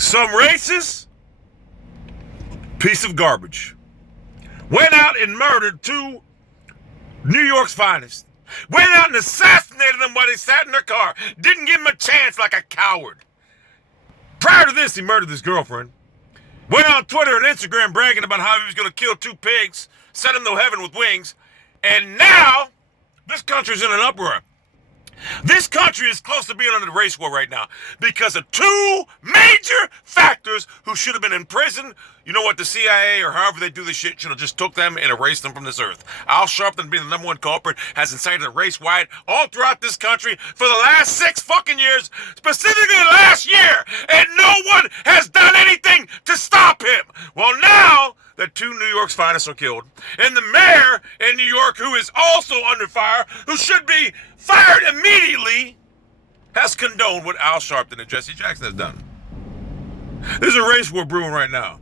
Some racist piece of garbage went out and murdered two New York's finest. Went out and assassinated them while they sat in their car. Didn't give him a chance like a coward. Prior to this, he murdered his girlfriend. Went on Twitter and Instagram bragging about how he was going to kill two pigs, send them to heaven with wings. And now, this country's in an uproar. This country is close to being under the race war right now because of two major factors who should have been in prison. You know what? The CIA or however they do this shit should have just took them and erased them from this earth. Al Sharpton, being the number one culprit, has incited a race riot all throughout this country for the last 6 fucking years, specifically last year, and no one has done anything to stop him. Well, now that two New York's finest are killed, and the mayor in New York, who is also under fire, who should be fired immediately, has condoned what Al Sharpton and Jesse Jackson has done. There's a race war brewing right now.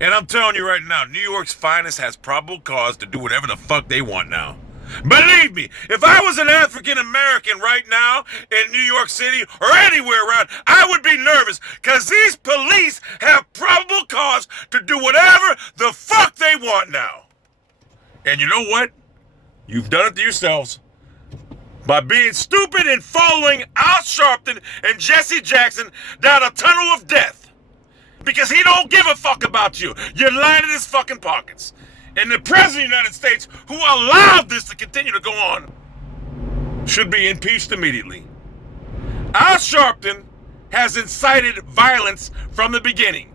And I'm telling you right now, New York's finest has probable cause to do whatever the fuck they want now. Believe me, if I was an African American right now in New York City or anywhere around, I would be nervous because these police have probable cause to do whatever the fuck they want now. And you know what? You've done it to yourselves by being stupid and following Al Sharpton and Jesse Jackson down a tunnel of death. Because he don't give a fuck about you. You're lining his fucking pockets. And the President of the United States, who allowed this to continue to go on, should be impeached immediately. Al Sharpton has incited violence from the beginning.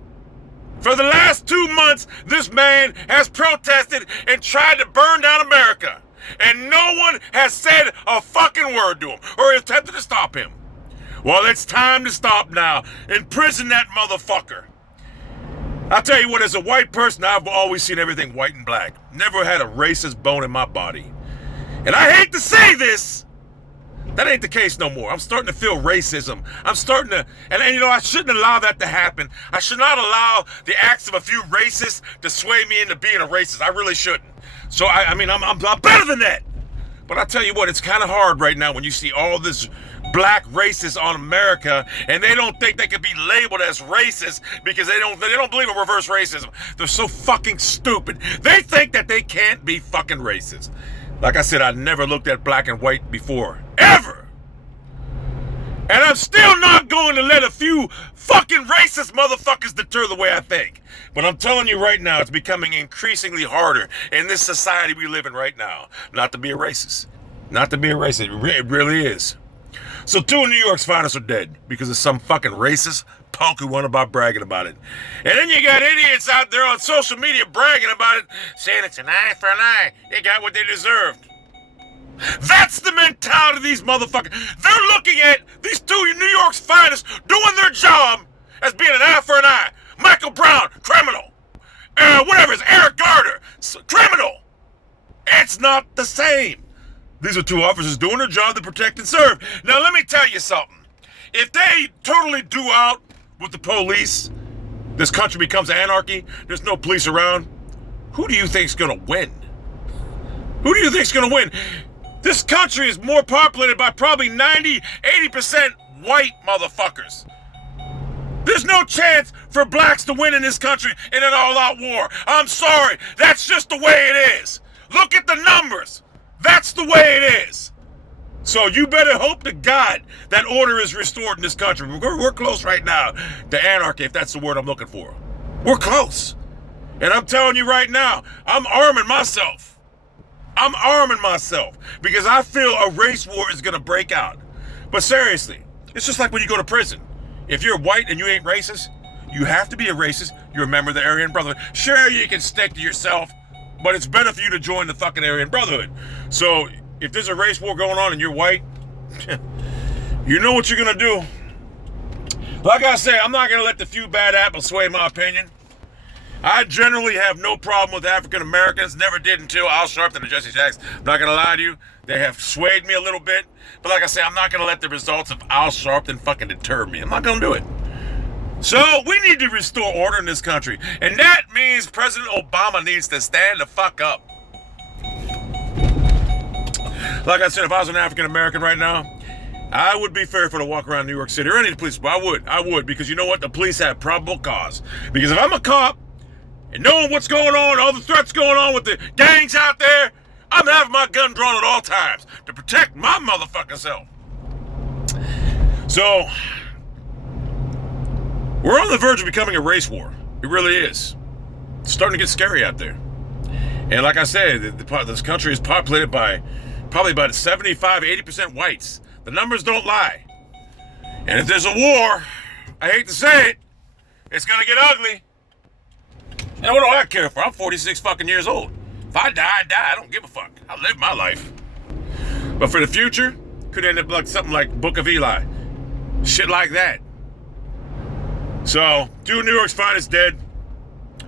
For the last 2 months, this man has protested and tried to burn down America. And no one has said a fucking word to him or attempted to stop him. Well, it's time to stop now. Imprison that motherfucker. I'll tell you what, as a white person, I've always seen everything white and black. Never had a racist bone in my body. And I hate to say this, that ain't the case no more. I'm starting to feel racism. I'm starting to, and you know, I shouldn't allow that to happen. I should not allow the acts of a few racists to sway me into being a racist. I really shouldn't. So, I'm better than that. But I tell you what, it's kind of hard right now when you see all this black racists on America, and they don't think they can be labeled as racist because they don't believe in reverse racism. They're so fucking stupid. They think that they can't be fucking racist. Like I said, I never looked at black and white before, ever. And I'm still not going to let a few fucking racist motherfuckers deter the way I think. But I'm telling you right now, it's becoming increasingly harder in this society we live in right now not to be a racist. Not to be a racist. It really is. So 2 of New York's finest are dead because of some fucking racist punk who went about bragging about it. And then you got idiots out there on social media bragging about it, saying it's an eye for an eye. They got what they deserved. That's the mentality of these motherfuckers. They're looking at these 2 New York's finest doing their job as being an eye for an eye. Michael Brown, criminal. Whatever, it's Eric Garner, criminal. It's not the same. These are 2 officers doing their job to protect and serve. Now, let me tell you something. If they totally do out with the police, this country becomes anarchy, there's no police around, who do you think's gonna win? Who do you think's gonna win? This country is more populated by probably 80% white motherfuckers. There's no chance for blacks to win in this country in an all-out war. I'm sorry, that's just the way it is. Look at the numbers. That's the way it is. So you better hope to God that order is restored in this country. We're close right now to anarchy, if that's the word I'm looking for. We're close. And I'm telling you right now, I'm arming myself. I'm arming myself because I feel a race war is going to break out. But seriously, it's just like when you go to prison. If you're white and you ain't racist, you have to be a racist. You're a member of the Aryan Brotherhood. Sure, you can stick to yourself, but it's better for you to join the fucking Aryan Brotherhood. So if there's a race war going on and you're white, you know what you're going to do. Like I say, I'm not going to let the few bad apples sway my opinion. I generally have no problem with African Americans. Never did until Al Sharpton and Jesse Jackson. I'm not going to lie to you. They have swayed me a little bit. But like I say, I'm not going to let the results of Al Sharpton fucking deter me. I'm not going to do it. So we need to restore order in this country. And that means President Obama needs to stand the fuck up. Like I said, if I was an African American right now, I would be fearful to walk around New York City or any police, but I would, because you know what? The police have probable cause. Because if I'm a cop and knowing what's going on, all the threats going on with the gangs out there, I'm having my gun drawn at all times to protect my motherfucking self. So, we're on the verge of becoming a race war. It really is. It's starting to get scary out there. And like I said, this country is populated by probably about 75, 80% whites. The numbers don't lie. And if there's a war, I hate to say it, it's gonna get ugly. And what do I care for? I'm 46 fucking years old. If I die, I die. I don't give a fuck. I live my life. But for the future, could end up like something like Book of Eli. Shit like that. So, 2 New York's finest dead.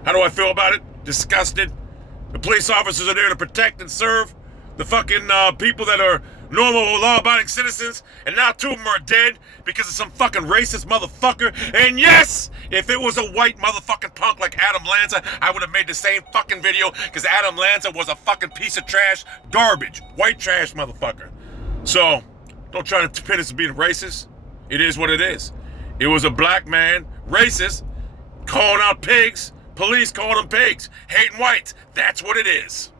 How do I feel about it? Disgusted. The police officers are there to protect and serve the fucking people that are normal, law-abiding citizens, and now 2 of them are dead because of some fucking racist motherfucker. And yes, if it was a white motherfucking punk like Adam Lanza, I would have made the same fucking video, because Adam Lanza was a fucking piece of trash, garbage, white trash motherfucker. So, don't try to pin us to being racist. It is what it is. It was a black man, racist, calling out pigs, police calling them pigs, hating whites. That's what it is.